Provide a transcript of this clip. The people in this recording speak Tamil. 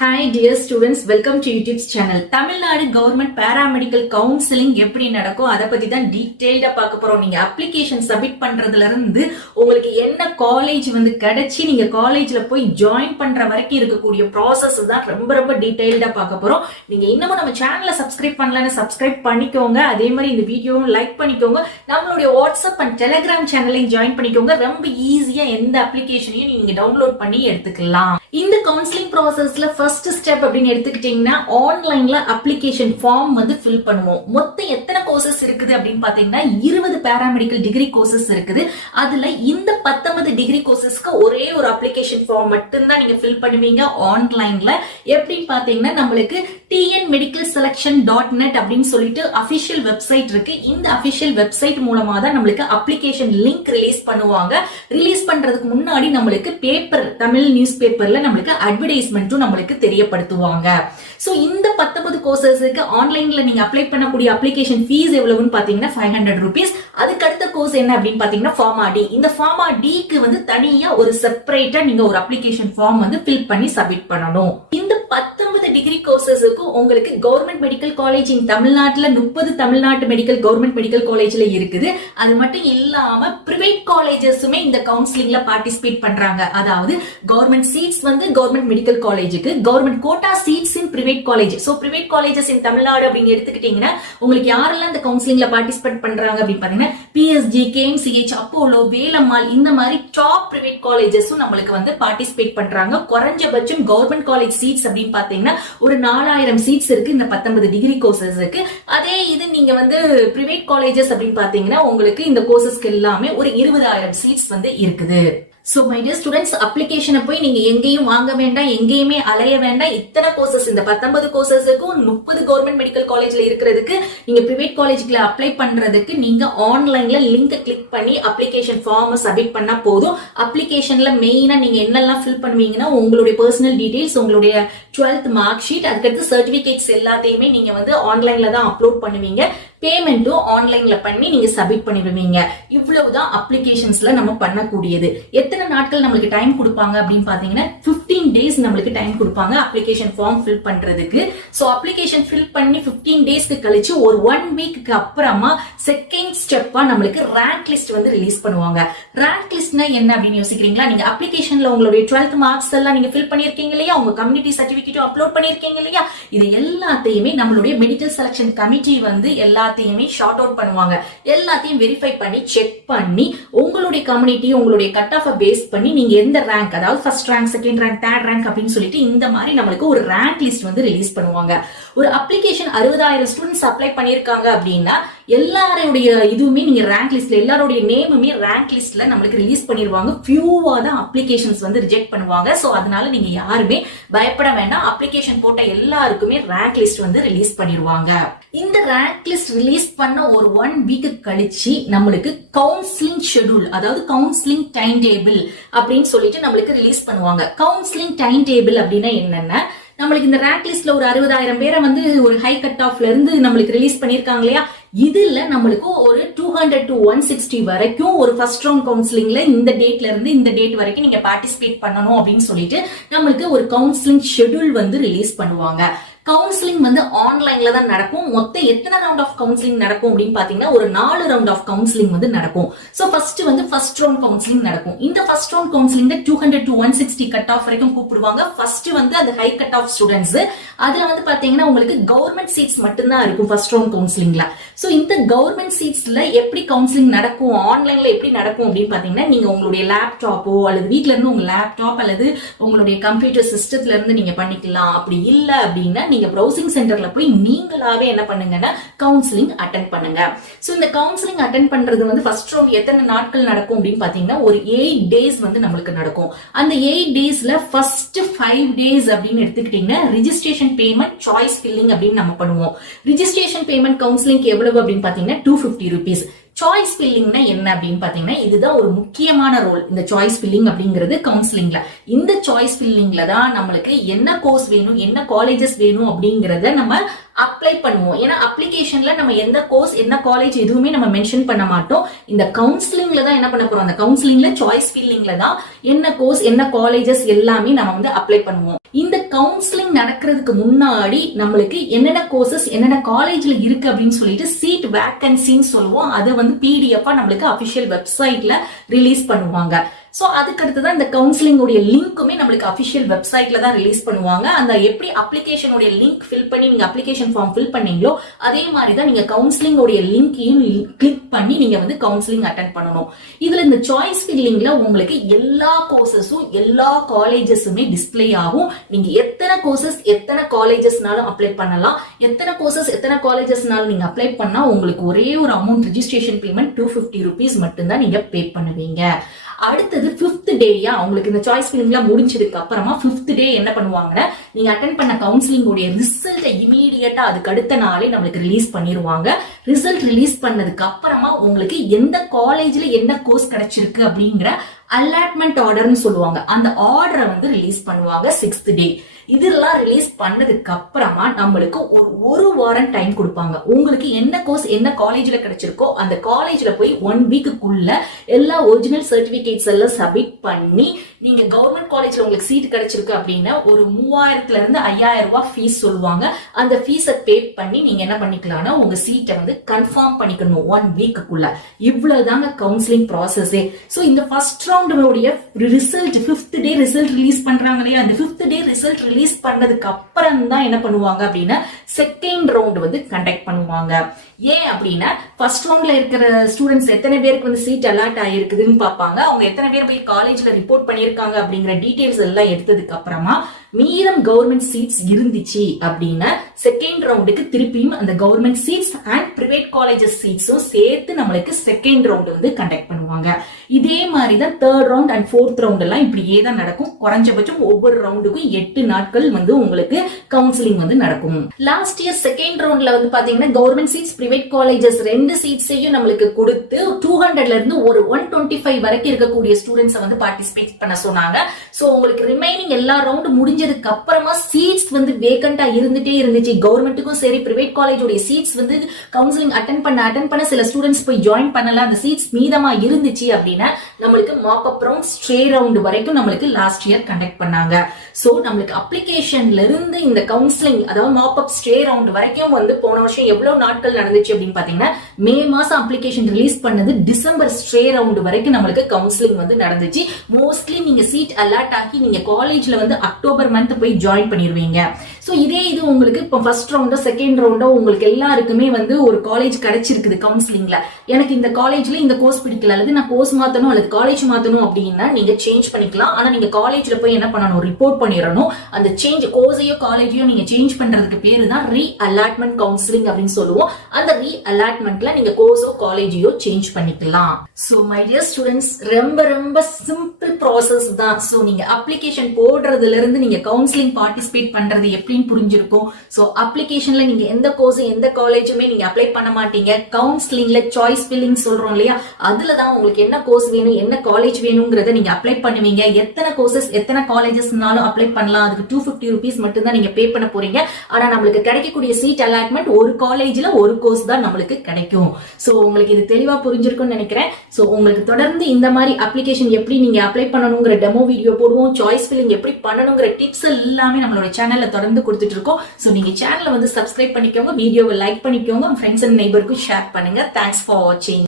Hi dear students, welcome to YouTube's channel. Tamil Nadu government paramedical counselling எப்படி நடக்கும் அதை பத்தி தான் டீடைல்டா பார்க்க போறோம். நீங்க அப்ளிகேஷன் சப்மிட் பண்றதுல இருந்து உங்களுக்கு என்ன காலேஜ் கிடைச்சி நீங்க காலேஜ்ல போய் ஜாயின் பண்ற வரைக்கும் இருக்கக்கூடிய ப்ராசஸ் தான் ரொம்ப டீடைல்டா பார்க்க போறோம். நீங்க இன்னமும் நம்ம சேனலை சப்ஸ்கிரைப் பண்ணலன்னு சப்ஸ்கிரைப் பண்ணிக்கோங்க. அதே மாதிரி இந்த வீடியோவும் லைக் பண்ணிக்கோங்க. நம்மளுடைய வாட்ஸ்அப் அண்ட் டெலிகிராம் சேனலையும் ஜாயின் பண்ணிக்கோங்க. ரொம்ப ஈஸியா எந்த அப்ளிகேஷனையும் நீங்க டவுன்லோட் பண்ணி எடுத்துக்கலாம். இந்த கவுன்சிலிங் ப்ராசஸ்ல ஃபர்ஸ்ட் ஸ்டெப் அப்படின்னு எடுத்துக்கிட்டீங்கன்னா ஆன்லைன்ல அப்ளிகேஷன் ஃபார்ம் ஃபில் பண்ணுவோம். மொத்தம் எத்தனை கோர்சஸ் இருக்குது அப்படின்னு பாத்தீங்கன்னா 20 பாராமெடிக்கல் டிகிரி கோர்சஸ் இருக்குது. அதுல இந்த 19 டிகிரி கோர்சஸ்க்கு ஒரே ஒரு அப்ளிகேஷன் ஃபார்ம் மட்டும்தான் நீங்க ஃபில் பண்ணுவீங்க ஆன்லைன்ல. எப்படின்னு பாத்தீங்கன்னா நம்மளுக்கு tnmedicalselection.net அப்படின்னு சொல்லிட்டு அபிஷியல் வெப்சைட் இருக்கு. இந்த அபிஷியல் வெப்சைட் மூலமா தான் நம்மளுக்கு அப்ளிகேஷன் லிங்க் ரிலீஸ் பண்ணுவாங்க. ரிலீஸ் பண்றதுக்கு முன்னாடி நம்மளுக்கு பேப்பர் தமிழ் நியூஸ் பேப்பர்ல நம்மளுக்கு அட்வர்டைஸ்மெண்ட்டும் நம்மளுக்கு தெரியப்படுத்துவாங்க. சோ இந்த 19 கோர்சஸ்க்கு ஆன்லைன்ல நீங்க அப்ளை பண்ணக்கூடிய அப்ளிகேஷன் ஃபீஸ் எவ்வளவுன்னு பாத்தீங்கன்னா 500 rupees. அதுக்கு அடுத்த கோர்ஸ் என்ன அப்படின்னு பாத்தீங்கன்னா ஃபார்மா டி. இந்த ஃபார்மா டிக்கு தனியா ஒரு செப்பரேட்டா நீங்க ஒரு அப்ளிகேஷன் ஃபார்ம் ஃபில் பண்ணி சப்மிட் பண்ணணும். இந்த 19 டிகிரி கோர்சஸ்க்கு உங்களுக்கு கவர்மெண்ட் மெடிக்கல் காலேஜ் இன் தமிழ்நாட்டுல 30 தமிழ்நாட்டு மெடிக்கல் கவர்மெண்ட் மெடிக்கல் காலேஜ்ல இருக்குது. அது மட்டும் இல்லாம பிரைவேட் காலேஜஸுமே இந்த கவுன்சிலிங்ல பார்ட்டிசிபேட் பண்றாங்க. அதாவது கவர்மெண்ட் சீட்ஸ் கவர்மெண்ட் மெடிக்கல் காலேஜுக்கு, government quota seats in private college. So private colleges in Tamil Nadu அப்படின்னு எடுத்துக்கிட்டீங்கன்னா உங்களுக்கு யாரெல்லாம் இந்த கவுன்சிலிங்ல பார்ட்டிசிபேட் பண்றாங்க அப்படின்னு பாத்தீங்கன்னா பிஎஸ்ஜி, கேஎம்சிஹெச், அப்போலோ, வேலம்மாள் இந்த மாதிரி டாப் பிரைவேட் காலேஜஸும் நம்மளுக்கு பார்ட்டிசிபேட் பண்றாங்க. குறைஞ்சபட்சம் கவர்மெண்ட் காலேஜ் சீட்ஸ் அப்படின்னு பாத்தீங்கன்னா ஒரு 4000 சீட்ஸ் இருக்கு இந்த 19 டிகிரி கோர்சஸ்க்கு. அதே இது நீங்க பிரைவேட் காலேஜஸ் அப்படின்னு பாத்தீங்கன்னா உங்களுக்கு இந்த கோர்சஸ்க்கு எல்லாமே ஒரு 20,000 சீட்ஸ் இருக்குது. சோ மை டியர் ஸ்டூடெண்ட்ஸ், அப்ளிகேஷனை போய் நீங்க எங்கேயும் வாங்க வேண்டாம், எங்கேயுமே அலைய வேண்டாம். இத்தனை கோர்சஸ் இந்த 19 கோர்சஸுக்கும் 30 கவர்மெண்ட் மெடிக்கல் காலேஜ்ல இருக்கிறதுக்கு நீங்க பிரைவேட் காலேஜ்ல அப்ளை பண்றதுக்கு நீங்க ஆன்லைன்ல லிங்க் கிளிக் பண்ணி அப்ளிகேஷன் ஃபார்ம் சப்மிட் பண்ணா போதும். அப்ளிகேஷன்ல மெயினா நீங்க என்னெல்லாம் ஃபில் பண்ணுவீங்கன்னா உங்களுடைய பர்சனல் டீடைல்ஸ், உங்களுடைய 12th மார்க் ஷீட், அதுக்கடுத்து சர்டிபிகேட்ஸ் எல்லாத்தையுமே நீங்க ஆன்லைன்ல தான் அப்லோட் பண்ணுவீங்க. பேமெண்ட்டும் ஆன்லைன்ல பண்ணி நீங்க சப்மிட் பண்ணிடுவீங்க. இவ்வளவுதான் அப்ளிகேஷன்ஸ்ல நம்ம பண்ணக்கூடியது. எத்தனை நாட்கள் நம்மளுக்கு டைம் கொடுப்பாங்க அப்படின்னு பாத்தீங்கன்னா 15 days நம்மளுக்கு டைம் கொடுப்பாங்க அப்ளிகேஷன் ஃபார்ம் ஃபில் பண்றதுக்கு. சோ அப்ளிகேஷன் ஃபில் பண்ணி 15 daysக்கு கழிச்சு ஒரு 1 weekக்கு அப்புறமா செகண்ட் ஸ்டெப்பா நம்மளுக்கு ரேங்க் லிஸ்ட் ரிலீஸ் பண்ணுவாங்க. ரேங்க் லிஸ்ட்னா என்ன அப்படின்னு யோசிக்கிறீங்களா? நீங்க அப்ளிகேஷன்ல உங்களுடைய 12th மார்க்ஸ் எல்லாம் நீங்க ஃபில் பண்ணிருக்கீங்க இல்லையா, உங்க கம்யூனிட்டி சர்டிபிகேட் அப்லோட் பண்ணிருக்கீங்க இல்லையா, இது எல்லாத்தையுமே நம்மளுடைய மெடிக்கல் செலக்ஷன் கமிட்டி எல்லாத்தையுமே ஷார்ட் அவுட் பண்ணுவாங்க. எல்லாத்தையும் வெரிஃபை பண்ணி செக் பண்ணி உங்களுடைய கம்யூனிட்டி, உங்களுடைய கட் ஆஃப் பேஸ் பண்ணி நீங்க எந்த ரேங்க், அதாவது first rank, second rank, third rank அப்படின்னு சொல்லிட்டு இந்த மாதிரி நம்மளுக்கு ஒரு ரேங்க் லிஸ்ட் ரிலீஸ் பண்ணுவாங்க. ஒரு அப்ளிகேஷன் 60,000 ஸ்டூடெண்ட்ஸ் அப்ளை பண்ணிருக்காங்க அப்படின்னா எல்லாருடைய இதுவுமே நீங்க ரேங்க் லிஸ்ட்ல எல்லாருடைய நேமுமே ரேங்க் லிஸ்ட்ல நம்மளுக்கு ரிலீஸ் பண்ணிடுவாங்க. ஃபியூவா தான் அப்ளிகேஷன்ஸ் ரிஜெக்ட் பண்ணுவாங்க. சோ அதனால நீங்க யாருமே பயப்பட வேண்டாம். அப்ளிகேஷன் போட்ட எல்லாருக்குமே ரேங்க் லிஸ்ட் ரிலீஸ் பண்ணிடுவாங்க. இந்த ரேங்க் லிஸ்ட் ரிலீஸ் பண்ண ஒரு 1 week கழிச்சு நம்மளுக்கு கவுன்சிலிங் ஷெட்யூல், அதாவது கவுன்சிலிங் டைம் டேபிள் அப்படின்னு சொல்லிட்டு நம்மளுக்கு ரிலீஸ் பண்ணுவாங்க. கவுன்சிலிங் டைம் டேபிள் அப்படின்னா என்னன்னா, நம்மளுக்கு இந்த ரேங்க் லிஸ்ட்ல ஒரு 60,000 பேரை ஒரு ஹை கட் ஆஃப்ல இருந்து நம்மளுக்கு ரிலீஸ் பண்ணிருக்காங்க இல்லையா, இதுல நம்மளுக்கு ஒரு 200 to 160 வரைக்கும் ஒரு ஃபர்ஸ்ட் ரவுண்ட் கவுன்சிலிங்ல இந்த டேட்ல இருந்து இந்த டேட் வரைக்கும் நீங்க பார்ட்டிசிபேட் பண்ணணும் அப்படின்னு சொல்லிட்டு நம்மளுக்கு ஒரு கவுன்சிலிங் ஷெட்யூல் ரிலீஸ் பண்ணுவாங்க. கவுன்சிலிங் ஆன்லைன்ல தான் நடக்கும். மொத்தம் எத்தனை ரவுண்ட் ஆஃப் கவுன்சிலிங் நடக்கும் அப்படின்னு பாத்தீங்கன்னா ஒரு 4 ரவுண்ட் ஆஃப் கவுன்சிலிங் நடக்கும். So first first round counselling நடக்கும். இந்த ஃபர்ஸ்ட் ரவுண்ட் கவுன்சிலிங்ல 200 to 160 கட் ஆஃப் வரைக்கும் கூப்பிடுவாங்க. ஃபர்ஸ்ட் அந்த ஹை கட் ஆஃப் ஸ்டூடெண்ட்ஸ். அதுல பாத்தீங்கன்னா உங்களுக்கு கவர்மெண்ட் சீட்ஸ் மட்டும்தான் இருக்கும் ஃபர்ஸ்ட் ரவுண்ட் கவுன்சிலிங்ல. சோ இந்த கவர்மெண்ட் சீட்ஸ்ல எப்படி கவுன்சிலிங் நடக்கும், ஆன்லைன்ல எப்படி நடக்கும் அப்படின்னு பாத்தீங்கன்னா நீங்க உங்களுடைய லேப்டாப்போ அல்லது வீட்ல இருந்து உங்க லேப்டாப் அல்லது உங்களுடைய கம்ப்யூட்டர் சிஸ்டத்துல இருந்து நீங்க பண்ணிக்கலாம். அப்படி இல்ல அப்படின்னா நீங்க ப்ரௌசிங் சென்டர்ல போய் நீங்களாவே என்ன பண்ணுங்கன்னா கவுன்சிலிங் அட்டெண்ட் பண்ணுங்க. சோ இந்த கவுன்சிலிங் அட்டெண்ட் பண்றது ஃபர்ஸ்ட் ரவுண்ட் எத்தனை நாட்கள் நடக்கும் அப்படின்னு பாத்தீங்கன்னா ஒரு 8 days நம்மளுக்கு நடக்கும். அந்த 8 daysல ஃபர்ஸ்ட் 5 days அப்படின்னு எடுத்துக்கிட்டீங்கன்னா ரிஜிஸ்ட்ரேஷன் பேமெண்ட், சாய்ஸ் ஃபில்லிங் அப்படின்னு நம்ம பண்ணுவோம். ரிஜிஸ்ட்ரேஷன் பேமெண்ட் கவுன்சிலிங் எவ்வளவு அப்படின்னு பாத்தீங்கன்னா 250 rupees. சாய்ஸ் ஃபில்லிங்னா என்ன அப்படின்னு பாத்தீங்கன்னா, இதுதான் ஒரு முக்கியமான ரோல். இந்த சாய்ஸ் ஃபில்லிங் அப்படிங்கிறது கவுன்சிலிங்ல. இந்த சாய்ஸ் ஃபில்லிங்ல தான் நம்மளுக்கு என்ன கோர்ஸ் வேணும், என்ன காலேஜஸ் வேணும் அப்படிங்கறத நம்ம அப்ளை பண்ணுவோம். ஏன்னா அப்ளிகேஷன்ல நம்ம எந்த கோர்ஸ் என்ன காலேஜ் எதுவுமே நம்ம மென்ஷன் பண்ண மாட்டோம். இந்த கவுன்சிலிங்ல தான் என்ன பண்ண போறோம், அந்த கவுன்சிலிங்ல சாய்ஸ் ஃபில்லிங்ல தான் என்ன கோர்ஸ் என்ன காலேஜஸ் எல்லாமே நம்ம வந்து அப்ளை பண்ணுவோம். இந்த கவுன்சிலிங் நடக்கிறதுக்கு முன்னாடி நம்மளுக்கு என்னென்ன கோர்சஸ் என்னென்ன காலேஜ்ல இருக்கு அப்படின்னு சொல்லிட்டு சீட் வேகன்சின்னு சொல்லுவோம். அதை வந்து பிடிஎஃப் நம்மளுக்கு அபிஷியல் வெப்சைட்ல ரிலீஸ் பண்ணுவாங்க. சோ அதுக்கு அடுத்துதான் இந்த கவுன்சிலிங் உடைய லிங்க்குமே நம்மளுக்கு அபிஷியல் வெப்சைட்ல தான் ரிலீஸ் பண்ணுவாங்க. அந்த எப்படி அப்ளிகேஷன் உடைய லிங்க் ஃபில் பண்ணி நீங்க அப்ளிகேஷன் ஃபார்ம் ஃபில் பண்ணீங்களோ அதே மாதிரி தான் நீங்க கவுன்சிலிங் உடைய லிங்கையும் கிளிக் பண்ணி நீங்க வந்து கவுன்சிலிங் அட்டென்ட் பண்ணணும். இதுல இந்த சாய்ஸ் ஃபில்லிங்ல உங்களுக்கு எல்லா கோர்சஸும் எல்லா காலேஜஸுமே டிஸ்பிளே ஆகும். நீங்க எத்தனை கோர்சஸ் எத்தனை காலேஜஸ்னாலும் அப்ளை பண்ணலாம். எத்தனை கோர்சஸ் எத்தனை காலேஜஸ்னாலும் நீங்க அப்ளை பண்ணா உங்களுக்கு ஒரே ஒரு அமௌண்ட் ரெஜிஸ்ட்ரேஷன் பேமெண்ட் 250 rupees மட்டும்தான் நீங்க பே பண்ணுவீங்க. அடுத்தது 5th டேயா உங்களுக்கு இந்த சாய்ஸ் ஃபில்லிங்லாம் முடிஞ்சதுக்கு அப்புறமா 5th டே என்ன பண்ணுவாங்கன்னா, நீங்க அட்டென்ட் பண்ண கவுன்சிலிங் உடைய ரிசல்ட்டை இமீடியட்டா அதுக்கு அடுத்த நாளே நம்மளுக்கு ரிலீஸ் பண்ணிடுவாங்க. ரிசல்ட் ரிலீஸ் பண்ணதுக்கு அப்புறமா உங்களுக்கு எந்த காலேஜ்ல என்ன கோர்ஸ் கிடைச்சிருக்கு அப்படிங்கிற அலாட்மெண்ட் ஆர்டர்னு சொல்லுவாங்க. அந்த ஆர்டரை வந்து ரிலீஸ் பண்ணுவாங்க 6th டே. இதெல்லாம் ரிலீஸ் பண்ணதுக்கு அப்புறமா நம்மளுக்கு ஒரு வாரம் டைம் கொடுப்பாங்க. உங்களுக்கு என்ன கோர்ஸ் என்ன காலேஜ்ல கிடைச்சிருக்கோ அந்த காலேஜ்ல போய் 1 வீக்குக்குள்ள எல்லா ஒரிஜினல் சர்டிபிகேட்ஸ் எல்லாம் சப்மிட் பண்ணி, நீங்க கவர்மெண்ட் காலேஜ்ல உங்களுக்கு சீட் கிடைச்சிருக்கு அப்படின்னா ஒரு 3000 இருந்து 5000 ரூபாய் ஃபீஸ் சொல்லுவாங்க. அந்த ஃபீஸை பே பண்ணி நீங்க என்ன பண்ணிக்கலாம்னா உங்க சீட்டை வந்து கன்ஃபார்ம் பண்ணிக்கணும் 1 வீக்குக்குள்ள. இவ்வளவுதாங்க கவுன்சிலிங் ப்ராசஸே. சோ இந்த ஃபர்ஸ்ட் ரவுண்டோட result 5th day result release பண்றாங்க இல்லையா, அந்த 5th டே ரிசல்ட் ரிலீஸ் பண்ணதுக்கு அப்புறம் தான் என்ன பண்ணுவாங்க அப்படின்னா செகண்ட் ரவுண்ட் வந்து கண்டக்ட் பண்ணுவாங்க. ஏன் அப்படின்னா ஃபர்ஸ்ட் ரவுண்ட்ல இருக்கிற ஸ்டூடெண்ட்ஸ் எத்தனை பேருக்கு வந்து சீட் அலாட் ஆயிருக்குதுன்னு பார்ப்பாங்க. அவங்க எத்தனை பேர் போய் காலேஜ்ல ரிப்போர்ட் பண்ணிருக்காங்க அப்படிங்கிற டீடைல்ஸ் எல்லாம் எடுத்ததுக்கு அப்புறமா மீதம் கவர்மெண்ட் சீட்ஸ் இருந்துச்சு அப்படின்னா செகண்ட் ரவுண்டுக்கு திருப்பியும் அந்த government seats and private colleges சீட்ஸும் சேர்த்து நம்மளுக்கு செகண்ட் ரவுண்ட் வந்து கண்டக்ட் பண்ணுவாங்க. இதே மாதிரி தான் 3rd round and 4th round எல்லாம் இப்படியே தான் நடக்கும். குறைஞ்சபட்சம் ஒவ்வொரு ரவுண்டுக்கும் 8 நாட்கள் வந்து உங்களுக்கு கவுன்சிலிங் வந்து நடக்கும். லாஸ்ட் இயர் செகண்ட் ரவுண்ட்ல வந்து பாத்தீங்கன்னா கவர்மெண்ட் சீட்ஸ் பிரைவேட் காலேஜஸ் 2 சீட்ஸையும் நம்மளுக்கு கொடுத்து 200ல இருந்து ஒரு 125 வரைக்கும் இருக்கக்கூடிய ஸ்டூடெண்ட்ஸ் வந்து பார்ட்டிசிபேட் பண்ண சொன்னாங்க. சோ உங்களுக்கு ரிமைனிங் எல்லா ரவுண்ட் முடிஞ்சதுக்கு அப்புறமா சீட்ஸ் வந்து வேகண்டா இருந்துட்டே இருந்துச்சு. கவர்மெண்ட்டுக்கும் சரி பிரைவேட் காலேஜோட சீட்ஸ் வந்து கவுன்சிலிங் அட்டென்ட் பண்ண சில ஸ்டூடெண்ட்ஸ் போய் ஜாயின் பண்ணல, அந்த சீட்ஸ் மீதமா இருந்துச்சு அப்படின்னா நம்மளுக்கு மாப் அப் ரவுண்ட் ஸ்ட்ரே ரவுண்ட் வரைக்கும் நம்மளுக்கு லாஸ்ட் இயர் கண்டக்ட் பண்ணாங்க. சோ நம்மளுக்கு அப்ளிகேஷன்ல இருந்து இந்த கவுன்சிலிங் அதாவது மாப் அப் ஸ்ட்ரே ரவுண்ட் வரைக்கும் வந்து போன வருஷம் எவ்வளவு நாட்கள் நடந்துச்சு அப்படின்னு பாத்தீங்கன்னா மே மாசம் அப்ளிகேஷன் ரிலீஸ் பண்ணது டிசம்பர் ஸ்ட்ரே ரவுண்ட் வரைக்கும் நம்மளுக்கு கவுன்சிலிங் வந்து நடந்துச்சு. மோஸ்ட்லி நீங்க சீட் அலாட் ஆகி நீங்க காலேஜ்ல வந்து அக்டோபர் மந்த் போய் ஜாயின் பண்ணிருவீங்க. சோ இதே இது உங்களுக்கு இப்போ ஃபர்ஸ்ட் ரவுண்டோ செகண்ட் ரவுண்டோ உங்களுக்கு எல்லாருக்குமே வந்து ஒரு காலேஜ் கிடைச்சிருக்குது கவுன்சிலிங்ல, எனக்கு இந்த காலேஜ்ல இந்த கோர்ஸ் பிடிக்கல அல்லது நான் கோர்ஸ் மாத்தணும் அல்லது காலேஜ் மாத்தணும் அப்படின்னா நீங்க சேஞ்ச் பண்ணிக்கலாம். ஆனா நீங்க காலேஜ்ல போய் என்ன பண்ணணும், ரிப்போர்ட் பண்ணிடணும். அந்த சேஞ்ச் கோர்ஸையோ காலேஜையோ நீங்க சேஞ்ச் பண்றதுக்கு பேரு தான் ரீ அலாட்மெண்ட் கவுன்சிலிங் அப்படின்னு சொல்லுவோம். அந்த ரீ அலாட்மெண்ட்ல நீங்க கோர்ஸோ காலேஜையோ சேஞ்ச் பண்ணிக்கலாம். சோ மை டியர் ஸ்டூடெண்ட்ஸ், ரொம்ப ரொம்ப சிம்பிள் ப்ராசஸ் தான். சோ நீங்க அப்ளிகேஷன் போடுறதுல இருந்து நீங்க கவுன்சிலிங் பார்ட்டிசிபேட் பண்றது எப்படின்னு புரிஞ்சிருக்கும். சோ அப்ளிகேஷன்ல நீங்க எந்த கோர்ஸ் எந்த காலேஜுமே நீங்க அப்ளை பண்ண மாட்டீங்க. கவுன்சிலிங்ல சாய்ஸ் ஃபில்லிங் சொல்றோம் இல்லையா, அதுலதான் உங்களுக்கு என்ன கோர்ஸ் வேணும் என்ன காலேஜ் வேணும்ங்கறத நீங்க அப்ளை பண்ணுவீங்க. எத்தனை கோர்சஸ் எத்தனை காலேஜஸ்னாலும் அப்ளை பண்ணலாம். அதுக்கு 250 rupees மட்டும் தான் நீங்க பே பண்ண போறீங்க. ஆனா நம்மளுக்கு கிடைக்கக்கூடிய சீட் அலாட்மெண்ட் ஒரு காலேஜ்ல ஒரு கோர்ஸ் தான் நம்மளுக்கு கிடைக்கும். சோ உங்களுக்கு இது தெளிவா புரிஞ்சிருக்கும்னு நினைக்கிறேன். சோ உங்களுக்கு தொடர்ந்து இந்த மாதிரி அப்ளிகேஷன் எப்படி நீங்க அப்ளை பண்ணணுங்கிற டெமோ வீடியோ போடுவோம். சாய்ஸ் ஃபில்லிங் எப்படி பண்ணணுங்கிற டிப்ஸ் எல்லாமே நம்மளோட சேனல்ல தொடர்ந்து கொடுத்துட்டு இருக்கோம். சோ நீங்க சேனலை வந்து சப்ஸ்கிரைப் பண்ணிக்கோங்க, வீடியோவை லைக் பண்ணிக்கோங்க, ஃப்ரெண்ட்ஸ் அண்ட் நெய்பருக்கு ஷேர் பண்ணுங்க. தேங்க்ஸ் ஃபார் வாட்சிங்.